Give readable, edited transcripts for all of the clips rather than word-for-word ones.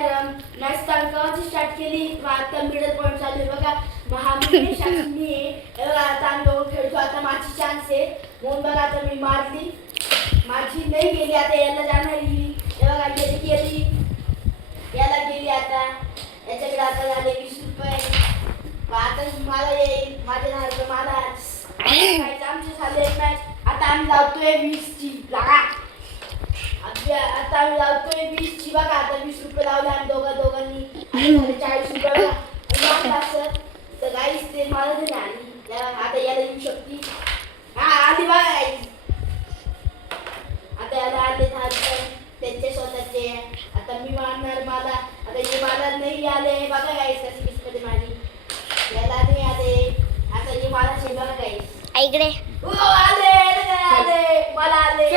यार मॅच कवाची स्टार्ट केली आता मिडल पॉईंट चालू आहे बघा. हा मी शास्त्री आहे बघा. आता आम्ही दोघं खेळतो. आता माझी चान्स आहे म्हणून बघा आता मी मारली. माझी नाही गेली. आता याला जाणार ही बघा गेली याला गेली. आता याच्याकडे आता झाले 20 रुपये. आता मला येईल माझे 10 रुपये मला आमचे झाले एक मॅच. आता आम्ही लावतोय 20 ची लागा. आता आम्ही लावतोय 20 ची बघा. आता 20 रुपये लावले आम्ही दोघांनी. 40 रुपये तर गाईस ते मला नाही आली. आता याला येऊ शकते. हा आली बघा गाईस. आता याला आले 10 रुपये त्यांचे स्वतःचे. आता मी मारणार मला. आता हे मला नाही आले बघा गाईस कशी किस्मत माझी. याला नाही आले. आता हे मला बघा गाईस इकडे आले मला आले.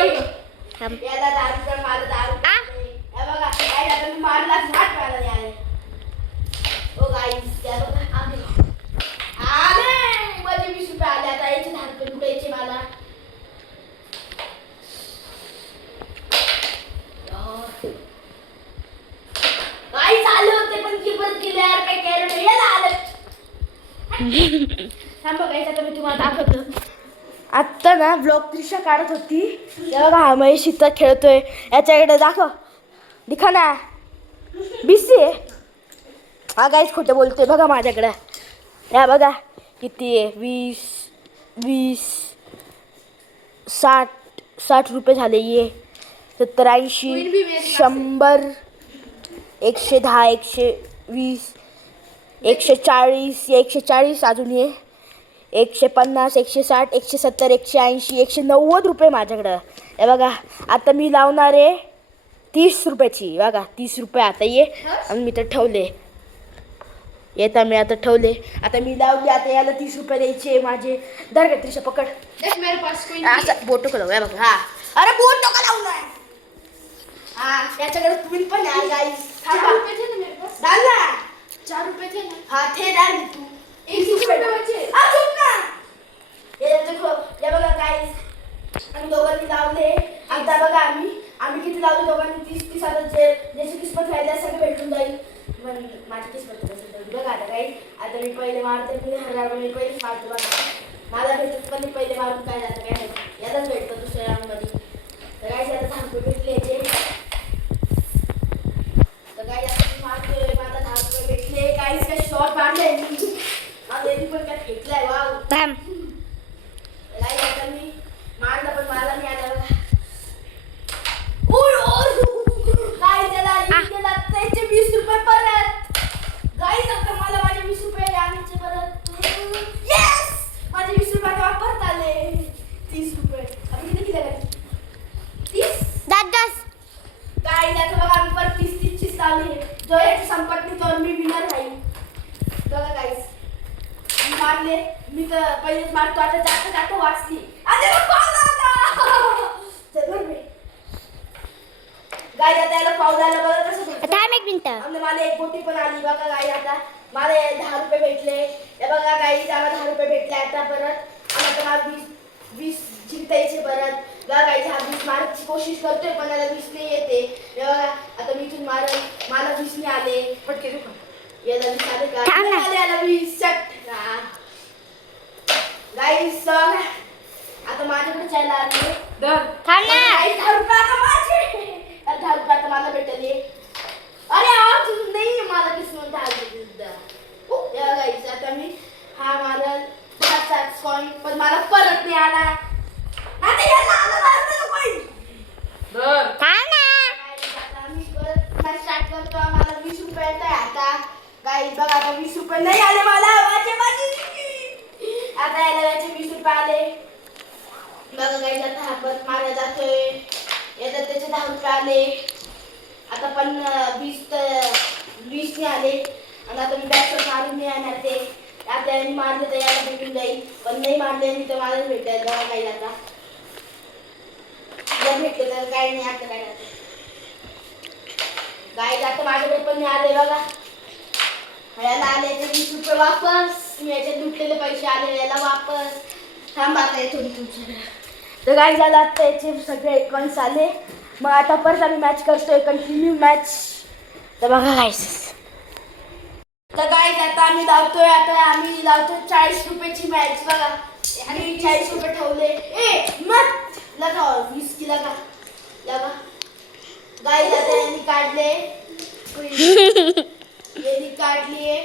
याला 10 रुपये मला 10 रुपये. हे बघा गाईस आता मी मारला 60 मला नाही आले. ओ गाईस त्या बघा आले माझे 20 रुपये आले. आता याचे 10 रुपये लुटायचे मला. गाईस आले होते पण कीपर केले यार काय केलं नाही. याला आले थांबा गाईस आता मी तुम्हाला दाखवतो. आत्ता ना ब्लॉग त्रिशा काढत होती तेव्हा हा महेश इथं खेळतोय. याच्याकडे दाखव दिखा ना बिसी आहे. हा गाईस खोटं बोलतोय बघा माझ्याकडे. या बघा किती आहे 20 60 रुपये झाले. ये 70 80 100 110 120 140 140 अजून ये 150 160 170 180 190 रुपये माझ्याकडं. हे बघा आता मी लावणार आहे 30 रुपयाची बघा. 30 रुपये आता ये आणि मी तर ठेवले. येता मी आता ठेवले. आता मी लावली. आता याला 30 रुपये द्यायचे माझे. दर का त्रिशा पकड असं बोटो का लावू बघा. हा अरे बोटो का लावू नाही. हा त्याच्याकडे तुम्ही पण आहे गाईस. 4 रुपये थे ना. हा थे डाल तू 1 रुपये बचे. आ चुप ना. ये देखो ये बघा गाईस आम्ही दोघांनी लावले. आता बघा आम्ही किती लावले दोघांनी 30 आता ज्याची किस्मत राहिली सगळं भेटून जाईल. पण माझी किस्मत नसेल बघा. आता गाईस आता मी पहिले मारते. मी हरणार मी पहिलेच मारते बघा. मला भेटत पण पहिले मारून काय जातं काय नाही. यालाच भेटतं दुसऱ्या राऊंडमध्ये. तर गाईस आता 10 रुपये भेटले याचे. तर गाईस आता मी मारतोय. मला 10 रुपये भेटले. गाईस काय शॉट मारले माझे पण काय भेटलाय. वाव गाईस आता मी मारलं पण मला नाही आलं बघा. काय त्याला त्याचे 20 रुपये परत. गाईस आता मला माझे 20 रुपये आणायचे परत. येस माझे 20 रुपये परत आले. 30 रुपये आता किती झाले 30 10 गाईस आता बघा आम्ही परत 30 ची चालली. जो याची संपत्ती तर मी विनर राहील बघा गाईस. मी मारले. मी तर पहिलेच मारतो. आता जाता वाचली. गाय आता याला पाव झाला बघा कसं. थांब 1 मिनिट. मला एक गोटी पण आली बघा गाई. आता मला 10 रुपये भेटले. हे बघा गाई मला 10 रुपये भेटले आता परत. आणि आता मला 20 जिंकायचे परत. बघा गाई 20 मारायची कोशिश करतोय पण मला 20 नाही येते. हे बघा आता मी इथून मारल. मला 20 नाही आले. पटके याला 20 आले का याला 20 गाईस आता माझ्याकडे जायला आले. थांब ना. 10 रुपये आता माझे. 10 रुपये आता मला भेटले. अरे आज नाही मला किस्मत आली. गाईस आता मी हा मला 7 कॉइन पण मला परत नाही आला. आता याला आला कॉइन. थांब ना. आता मी परत मॅच स्टार्ट करतो. मला 20 रुपये येत आहे आता. गाईस बघा आता 20 रुपये नाही आले मला. आता याला याचे 20 रुपये आले. बघा गाईस आता हा परत मारला जातोय. याच्यात त्याचे 10 रुपये आले. आता पण 20 नाही आले. आणि आता मी बॅटवर मारून नाही आणणार ते. आता यांनी मारले तर याला भेटून जाईल. पण नाही मारले मी तर मलाच भेटेल बघा गाईस. आता जर भेटले तर काय नाही. आता काय गाईस आता माझ्याकडे पण नाही आले बघा. याला आले ते 20 रुपये वापस. मी याचे लुटलेले पैसे आले याला वापस. थांबा आता थोडी तुमच्याकडे. तर गाईस झालं आता याचे सगळे अकाउंट्स आले. मग आता परत आम्ही मॅच करतोय कंटिन्यू मॅच. तर बघा गाईस, तर गाईस आता आम्ही लावतोय 40 रुपयाची मॅच बघा. आणि 40 रुपये ठेवले. मत लगा 20 की लगा गाईस. आता यांनी काढले काढलीये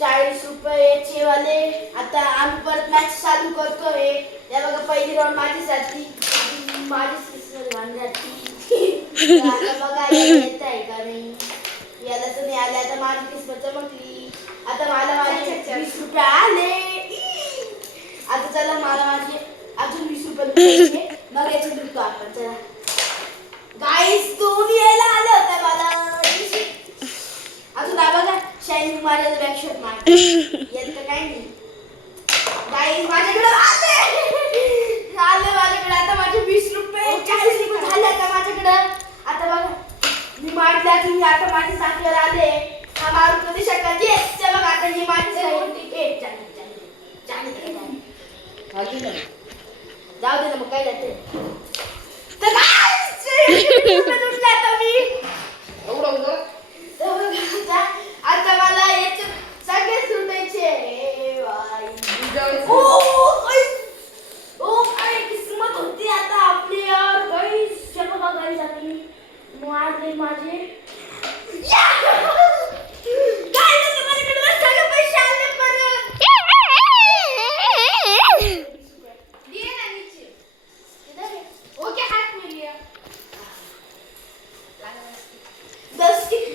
40 रुपयाचे वाले. आता आम्ही परत मॅच चालू करतोय. या बघा पहिली राऊंड माझ्यासाठी आता बघा येत आहे का नाही. याला तर नाही आले. आता माझी किस्मत चमकली. आता मला माझे 20 रुपये आले. आता चला मला माझे अजून 20 रुपये लुटायचे. मग याचे लुटतो आपण. चला गाईस, दोन्ही यायला आले होते मला. अजून बघा शाईनिंग मारायला बॅकशॉट मार येत तर काय नाही. गाईस माझ्याकडे आले माझ्याकडे. आता माझे 20 रुपये 40 रुपये झाले आता माझ्याकडे. आता बघा मी मारला की आता माझे साखर आले. हा मारू कधी शकत. येस बघा आता ही माझी जाऊ दे ना मग काय जाते. तर आता मी आता मला याचे सगळे सुटायचे. काय किस्मत होती आता आपली यार. गाईस बघा गाईस आता मी मारले माझे.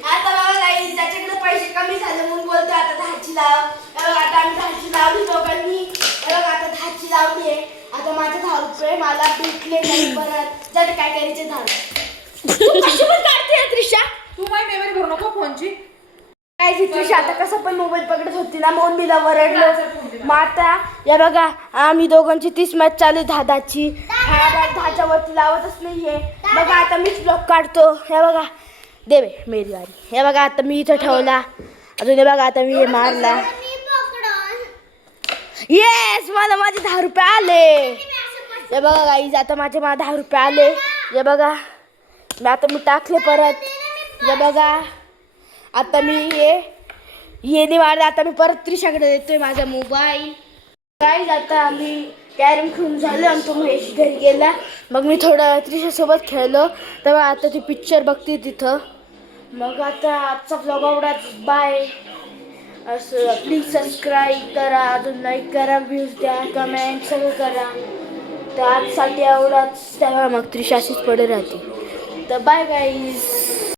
आता बघा गाईस, ज्याच्याकडे पैसे कमी झाले म्हणून बोलतो आता 10ची लाव. आता आम्ही 10ची लावली दोघांनी. आता 10ची लावली आहे. आता माझे 10 रुपये मला भेटले नाही परत. जर काय करायचे 10 कशी पण काढते त्रिशा. तू माझी मेमरी भरू नको फोनची. काय जी त्रिशा आता कसं पण मोबाईल पकडत होती ना म्हणून मी वरडलो. मग आता या बघा आम्ही दोघांची 30 मॅच चालू 10-10ची. हा बॅट 10च्या वरती लावतच नाहीये. बघा आता मीच ब्लॉक काढतो. हे बघा देवे मेरी वारी. हे बघा आता मी इथं ठेवला. अजून हे बघा आता मी हे मारला. येस मला माझे 10 रुपये आले. हे बघा गाईज आता माझे 10 रुपये आले. हे बघा मी टाकले परत. हे बघा आता मी हे नाही मारले. आता मी परत त्रिशाकडे देतोय माझा मोबाईल. गाईज आता आम्ही कॅरम खेळून झालं आणि तो महेश घरी गेला. मग मी थोडं त्रिशासोबत खेळलो. तेव्हा आता ती पिक्चर बघते तिथं. मग आता आजचा ब्लॉग एवढाच. बाय. असं प्लीज सबस्क्राईब करा, अजून लाईक करा, व्ह्यूज द्या, कमेंट सगळं करा. तर आजसाठी एवढाच. तेव्हा मग त्रिशा अशीच पडे राहते. तर बाय गाईज.